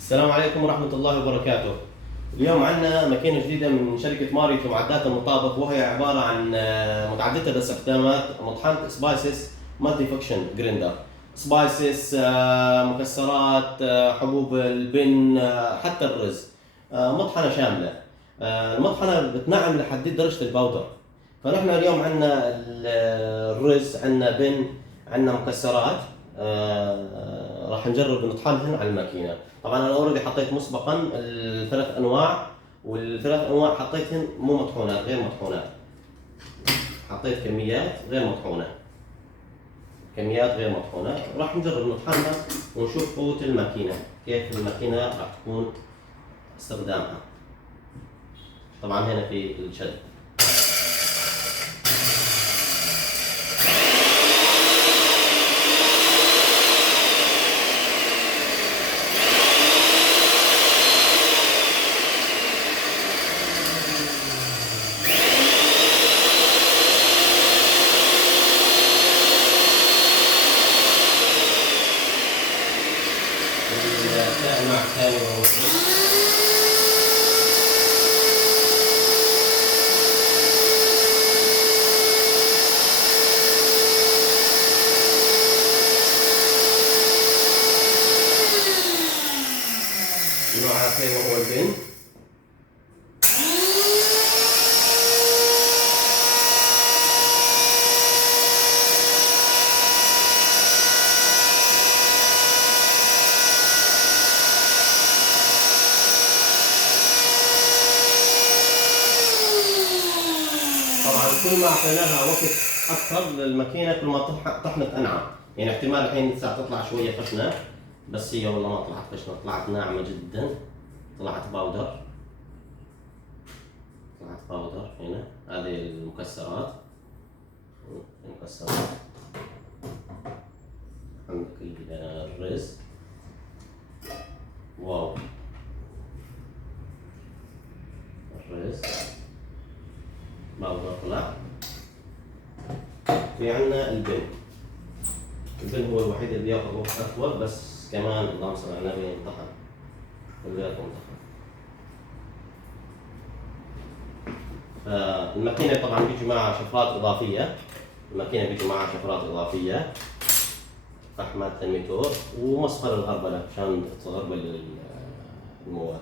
السلام عليكم ورحمة الله وبركاته. اليوم عندنا ماكينة جديدة من شركة ماريو لمعدات المطابخ، وهي عبارة عن متعددة الاستخدامات، مطحنة سبايسز مالتي فانكشن جريندر. سبايسز، مكسرات، حبوب البن، حتى الرز. مطحنة شاملة. المطحنة بتنعم لحد درجة الباودر. فنحن اليوم عندنا الرز، عندنا بن، عندنا مكسرات. راح نجرب نطحنهن على الماكينة. طبعا انا اوريدي حطيت مسبقا الثلاث انواع، والثلاث انواع حطيتهن مو مطحونات، غير مطحونات. حطيت كميات غير مطحونة، كميات غير مطحونة. راح نجرب نطحنها ونشوف قوة الماكينة، كيف الماكينة راح تكون استخدامها. طبعا هنا في الشد. النوع الثاني وهو النوع الثاني وهو البن. طبعا كل ما اعطيناها وقت اكثر للماكينه كل ما طحنت انعم. يعني احتمال الحين لسه تطلع شويه خشنه، بس هي والله ما طلعت خشنه، طلعت ناعمه جدا. طلعت باودر، طلعت باودر. هنا هذه المكسرات، المكسرات. عندك الرز. واو، الرز باودر طلع. في عندنا البن. البن هو الوحيد اللي ياخذ وقت اطول، بس كمان اللهم صل على النبي انطحن، كلياته انطحن. الماكينة طبعا بيجي معها شفرات اضافية. الماكينة بيجي معها شفرات اضافية، فحمات الميتور، ومصفر الغربلة عشان تغربل المواد.